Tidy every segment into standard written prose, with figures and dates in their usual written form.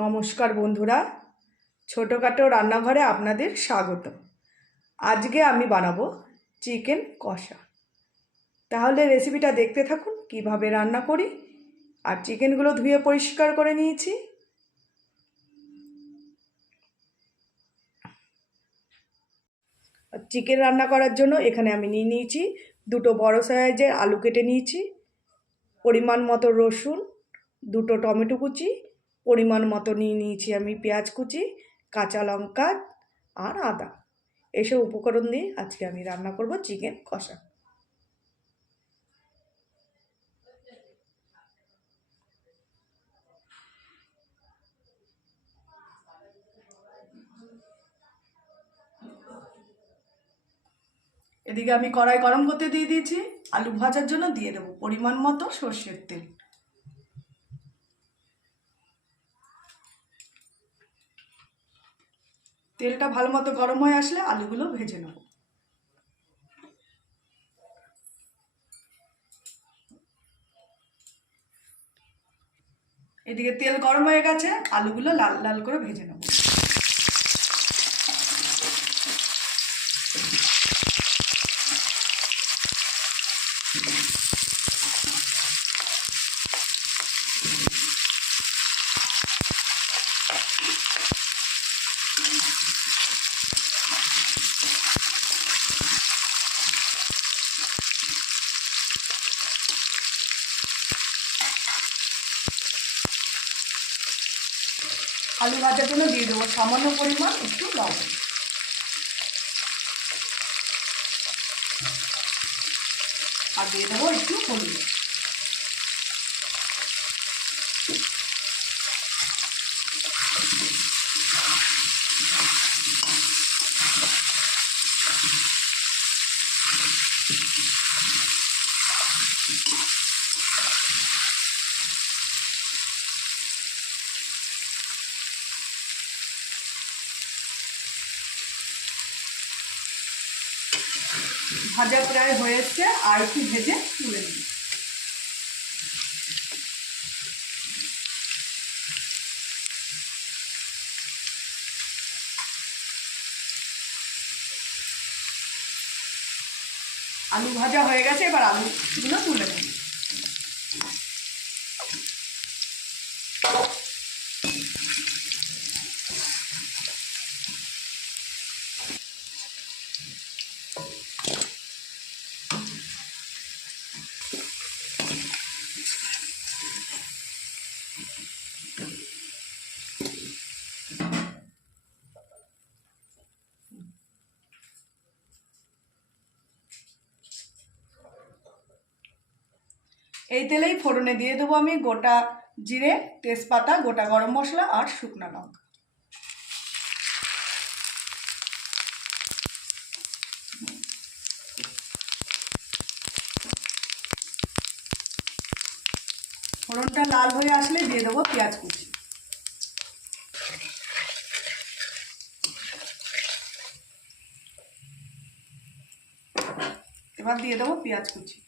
নমস্কার বন্ধুরা, ছোটোখাটো রান্নাঘরে আপনাদের স্বাগত। আজকে আমি বানাবো চিকেন কষা। তাহলে রেসিপিটা দেখতে থাকুন কিভাবে রান্না করি। আর চিকেনগুলো ধুয়ে পরিষ্কার করে নিয়েছি। চিকেন রান্না করার জন্য এখানে আমি নিয়েছি দুটো বড় সাইজের আলু কেটে নিয়েছি, পরিমাণ মতো রসুন, দুটো টমেটো কুচি, পরিমাণ মতো নিয়েছি আমি পেঁয়াজ কুচি, কাঁচা লঙ্কা আর আদা। এসব উপকরণ দিয়ে আজকে আমি রান্না করব চিকেন কষা। এদিকে আমি কড়াই গরম করতে দিয়ে দিয়েছি। আলু ভাজার জন্য দিয়ে দেবো পরিমাণ মতো সর্ষের তেল। তেলটা ভালো মতো গরম হয়ে আসলে আলুগুলো ভেজে নেব। এদিকে তেল গরম হয়ে গেছে, আলুগুলো লাল লাল করে ভেজে নেব। আলু ভাজার জন্য দিয়ে দেবো সামান্য পরিমাণ একটু লবণ। আর দিয়ে দেবো একটু হলুদ। ভাজা প্রায় হয়ে এসছে, আর একটু ভেজে তুলে নিই। আলু ভাজা হয়ে গেছে, এবার আলুগুলো তুলে নিই। এই তেলেই ফোড়নে দিয়ে দেবো আমি গোটা জিরে, তেজপাতা, গোটা গরম মশলা আর শুকনো লঙ্কা। ফোড়নটা লাল হয়ে আসলে দিয়ে দেবো পেঁয়াজ কুচি। এবার দিয়ে দেবো পেঁয়াজ কুচি।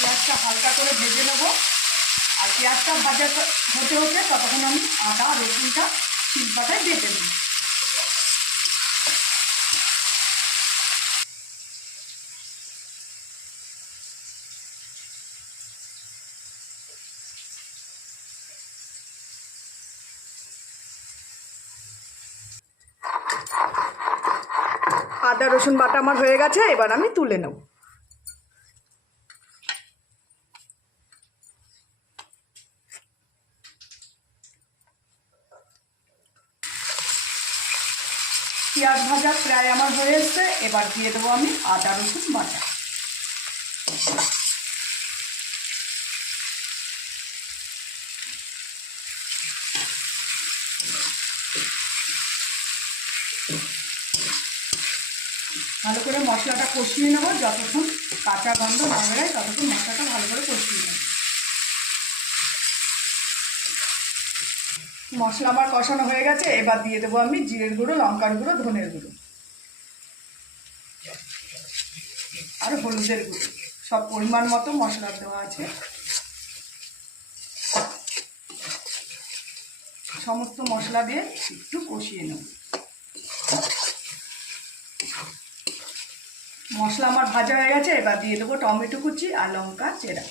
পেঁয়াজটা হালকা করে ভেজে নেব। আর পেঁয়াজটা ভাজা হতে হতে ততক্ষণ আমি আদা রসুনটা শিলপাটায় বেটে নেব। আদা রসুন বাটা আমার হয়ে গেছে, এবার আমি তুলে নেব। পেঁয়াজ ভাজা প্রায় আমার হয়ে এসছে, এবার দিয়ে দেবো আমি আদা রসুন বাটা। ভালো করে মশলাটা কষিয়ে নেব, যতক্ষণ কাঁচা গন্ধ না বেরোয় ততক্ষণ মশলাটা ভালো করে কষিয়ে নেব। মশলা আমার কষানো হয়ে গেছে, এবার দিয়ে দেবো আমি জিরের গুঁড়ো, লঙ্কার গুঁড়ো, ধনের গুঁড়ো আর হলুদের গুঁড়ো। সব পরিমাণ মতো মশলা দেওয়া আছে। সমস্ত মশলা দিয়ে একটু কষিয়ে নেব। মশলা আমার ভাজা হয়ে গেছে, এবার দিয়ে দেবো টমেটো কুচি আর লঙ্কা চেরা।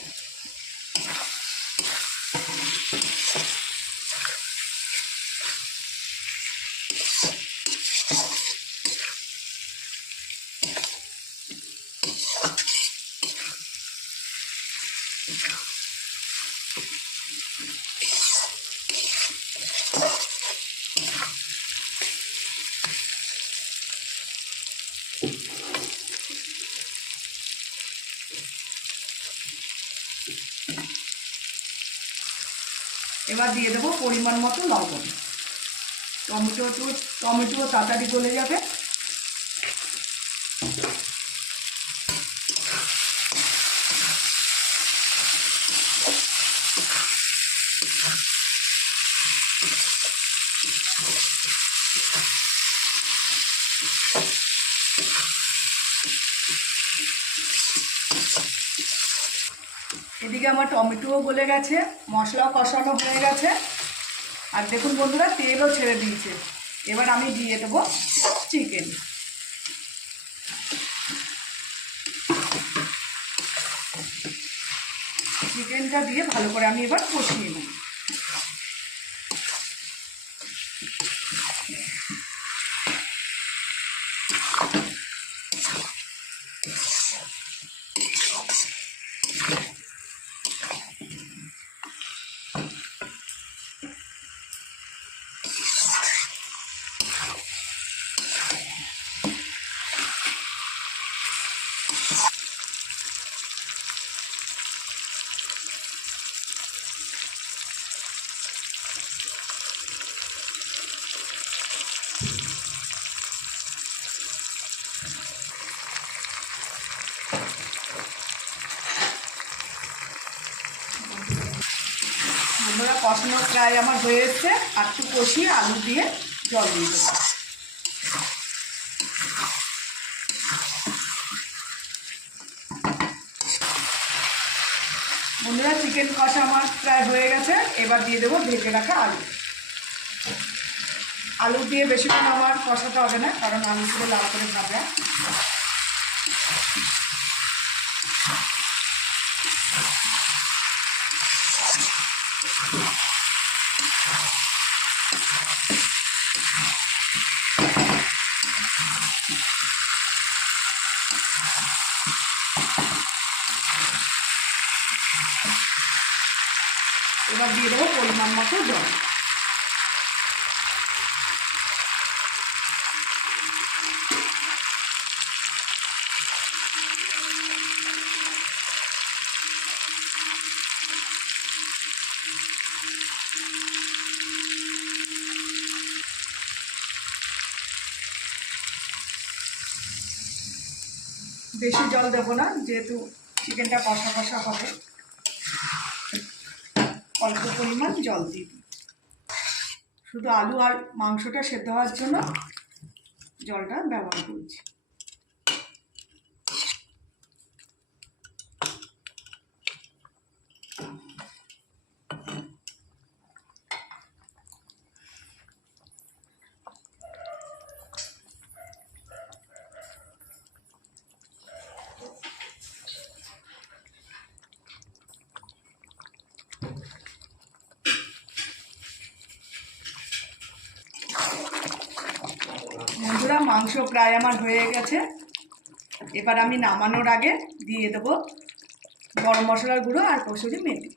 এবার দিয়ে দেবো পরিমাণ মতো লবণ। টমেটো তাড়াতাড়ি গলে যাবে। এদিকে আমার টমেটোও গলে গেছে, মশলাও কষানো হয়ে গেছে, আর দেখুন বন্ধুরা তেলও ছেড়ে দিয়েছে। এবার আমি দিয়ে দেবো চিকেন। চিকেনটা দিয়ে ভালো করে আমি এবার কষিয়ে নেব। বন্ধুরা কষানো প্রায় আমার হয়ে এসছে, আর একটু কষিয়ে আলু দিয়ে জল দিয়ে দেবো। বন্ধুরা চিকেন কষা আমার প্রায় হয়ে গেছে, এবার দিয়ে দেবো ঢেকে রাখা আলু। আলু দিয়ে বেশিক্ষণ আমার কষাতে হবে না, কারণ আলু পুরো লাল করে ভাজা। এবার দিয়ে দেবো পরিমাণ মতো জল। বেশি জল দেবো না, যেহেতু চিকেনটা কষা কষা হবে, অল্প পরিমাণ জল দিয়ে দিই। শুধু আলু আর মাংসটা সেদ্ধ হওয়ার জন্য জলটা ব্যবহার করছি। বন্ধুরা মাংস প্রায় আমার হয়ে গেছে, এবার আমি নামানোর আগে দিয়ে দেবো গরম মশলার গুঁড়ো আর কসুরি মেথি।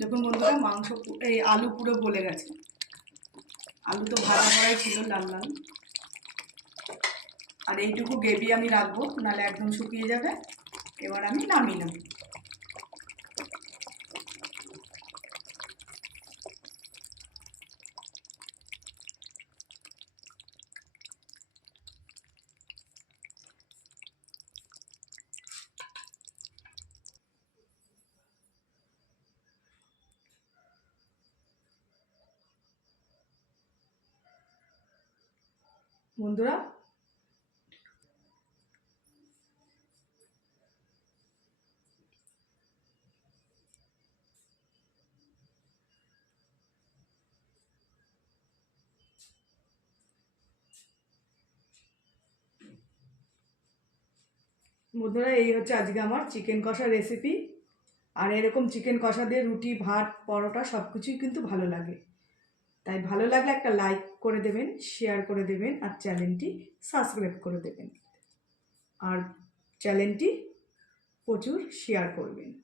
দেখুন বন্ধুরা এই আলু পুরো গলে গেছে। আলু তো ভাজা করাই ছিল লাল লাল, আর এইটুকু গ্রেভি আমি রাখবো, নাহলে একদম শুকিয়ে যাবে। এবার আমি নামিয়ে নেব। বন্ধুরা এই হচ্ছে আজকে আমার চিকেন কষা রেসিপি। আর এরকম চিকেন কষা দিয়ে রুটি, ভাত, পরোটা সব কিছুই কিন্তু ভালো লাগে। তাই ভালো লাগলে একটা লাইক করে দেবেন, শেয়ার করে দেবেন, আর চ্যানেলটি সাবস্ক্রাইব করে দেবেন। আর চ্যানেলটি প্রচুর শেয়ার করবেন।